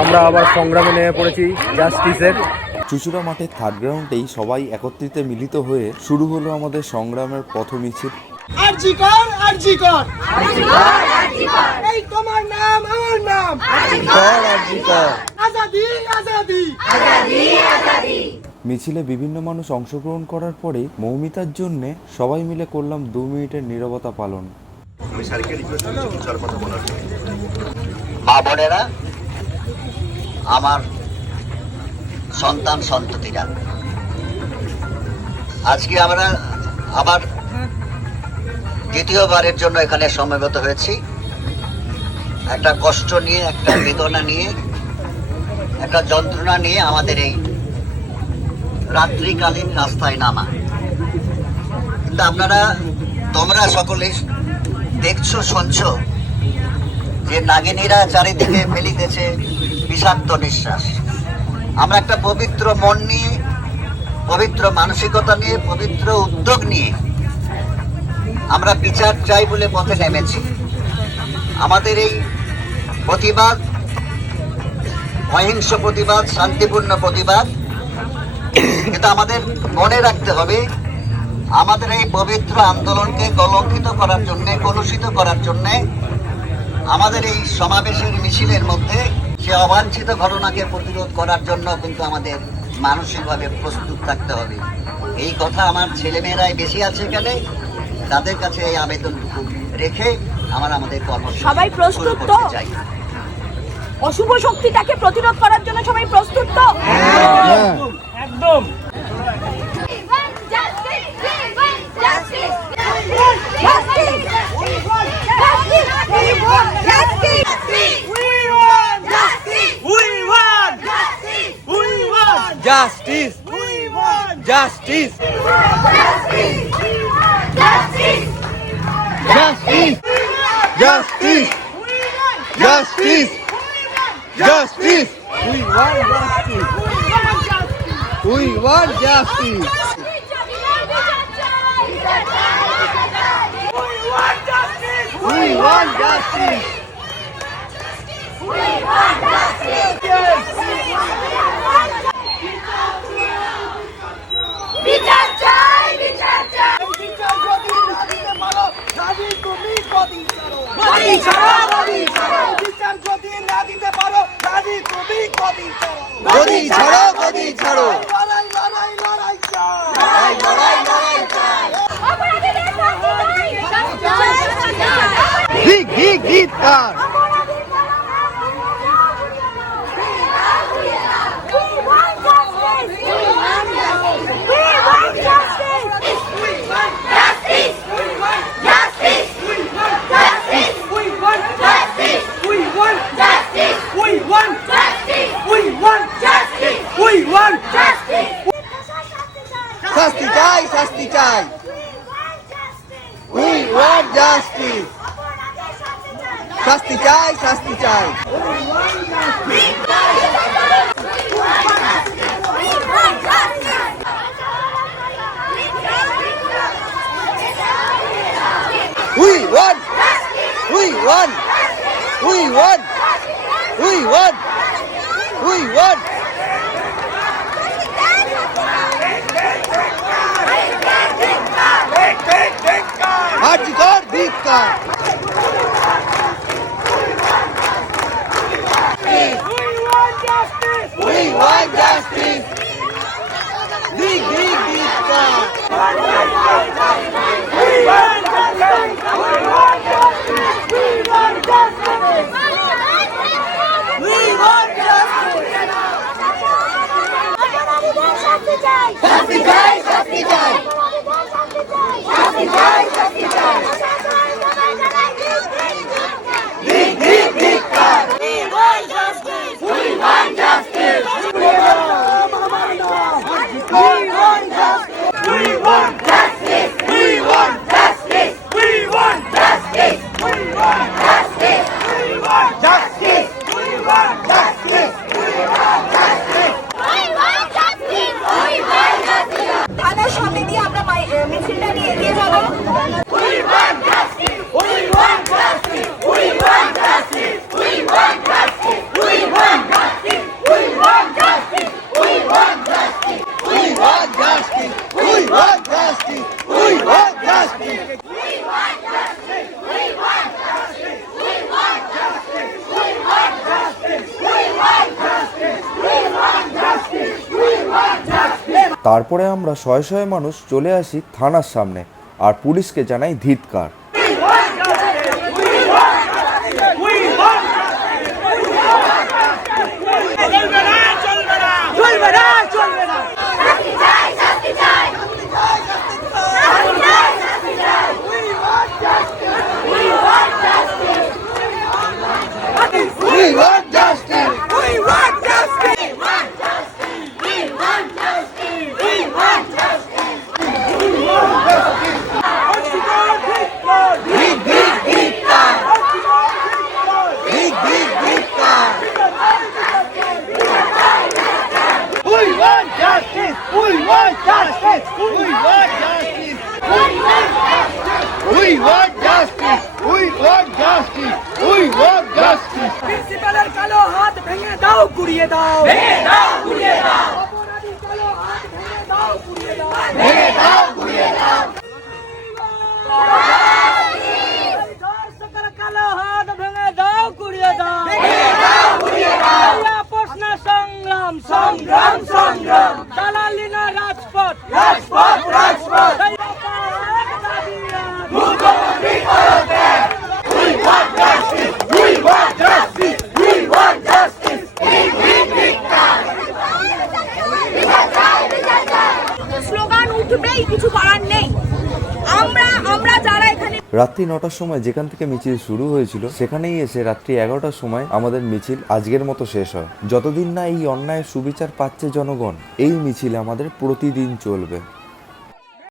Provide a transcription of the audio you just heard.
আমরা আবার সংগ্রামে নেমে পড়েছি জাস্টিসের। চুচুড়া মাঠের থার্ড গ্রাউন্ডেই সবাই একত্রিত মিলিত হয়ে শুরু হলো আমাদের সংগ্রামের পথ মিছিল। আরজি কর, আরজি কর, আরজি কর, আরজি কর, এই তোমার নাম আমার নাম, আরজি কর, আরজি কর, আজাদি আজাদি, আজাদি আজাদি। মিছিলে বিভিন্ন মানুষ অংশগ্রহণ করার পরে মৌমিতার জন্য সবাই মিলে করলাম 2 মিনিটের নীরবতা পালন। মা বোনেরা, আমার সন্তান সন্ততিরা, আজকে আমরা আবার দ্বিতীয়বারের জন্য এখানে সমবেত হয়েছি। একটা কষ্ট নিয়ে, একটা বেদনা নিয়ে, একটা যন্ত্রণা নিয়ে আমাদের এই রাত্রিকালীন রাস্তায় নামা। কিন্তু তোমরা সকলে দেখছো, শুনছো যে নাগিনীরা চারিদিকে ফেলিতেছে বিষাক্ত নিঃশ্বাস। আমরা একটা পবিত্র মন নিয়ে, পবিত্র মানসিকতা নিয়ে, পবিত্র উদ্যোগ নিয়ে আমরা বিচার চাই বলে পথে নেমেছি। আমাদের এই প্রতিবাদ অহিংস প্রতিবাদ, শান্তিপূর্ণ প্রতিবাদ। কিন্তু আমাদের মনে রাখতে হবে, আমাদের এই পবিত্র আন্দোলনকে কলঙ্কিত করার জন্য, কলুষিত করার জন্য, আমাদের এই সমাবেশের মিছিলের মধ্যে সে অবাঞ্ছিত ঘটনাকে প্রতিরোধ করার জন্য কিন্তু আমাদের মানসিকভাবে প্রস্তুত থাকতে হবে। এই কথা আমার ছেলেমেয়েরাই বেশি আছে এখানে, তাদের কাছে এই আবেদনটুকু রেখে আমাদের কর্মসূচি সবাই প্রস্তুত তো? অশুভ শক্তিটাকে প্রতিরোধ করার জন্য সবাই প্রস্তুত তো? একদম। Justice! We want justice! Justice! Justice! Justice! Justice! Justice! We want justice! We want justice! We want justice! We want justice! বিচার চাই, বিচার চাই, বিচার যদি না দিতে পারো, রাজি তুমি গদি ছাড়ো, গদি ছাড়ো, গদি ছাড়ো, বিচার যদি না দিতে পারো, রাজি তুমি গদি ছাড়ো, গদি ছাড়ো, গদি ছাড়ো। লড়াই লড়াই লড়াই চাই, লড়াই লড়াই চাই। গীত গীত গীতকার। শাস্তি চাই, শাস্তি চাই। We want justice. শাস্তি চাই, শাস্তি চাই। We want. We want. We want. We want. We want. আরজি কর, ধিক্কার। We want justice. Dig, dig, ধিক্কার। We want justice. We want justice. We want justice. We want justice. শাস্তি চাই, শাস্তি চাই। শাস্তি চাই, শাস্তি চাই। Dig, dig, ধিক্কার। We want justice. We want justice. We want justice. We want justice. We want justice. তারপরে আমরা শয়ে শয়ে মানুষ চলে আসি থানার সামনে আর পুলিশকে জানাই ধিক্কার। প্রিন্সিপালের কালো হাত ভেঙে দাও, গুড়িয়ে দাও, অপরাধীর কালো হাত ভেঙে দাও, গুড়িয়ে দাও, ধর্ষকের কালো হাত ভেঙে দাও, গুড়িয়ে দাও, প্রশ্ন সংগ্রাম, দালালি না রাজপথ, স্লোগান উঠবেই, কিছু করার নেই। আমরা যারা এখানে রাত্রি 9টার সময় যেখান থেকে মিছিল শুরু হয়েছিল সেখানেই এসে রাত্রি 11টার সময় আমাদের মিছিল আজকের মতো শেষ হয়। যতদিন না এই অন্যায়ের সুবিচার পাচ্ছে জনগণ, এই মিছিল আমাদের প্রতিদিন চলবে।